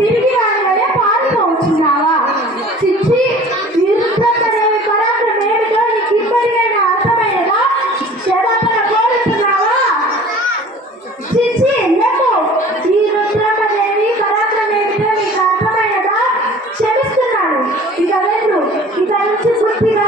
తిరిగి రాగానే పారిపోవచ్చున్నావా? చిచ్చి, ఈ రుద్రమదేవి పరాక్రమం ఏమిటో నీకు ఇప్పటికైనా అర్థమయ్యేదా? క్షమాపణ కోరుతున్నావా? చిచ్చి, లేకు. ఈ రుద్రమదేవి పరాక్రమం ఏమిటో నీకు అర్థమయ్యేదా? క్షమిస్తున్నాను. ఇక వెళ్ళు. ఇక నుంచి బుద్ధిగా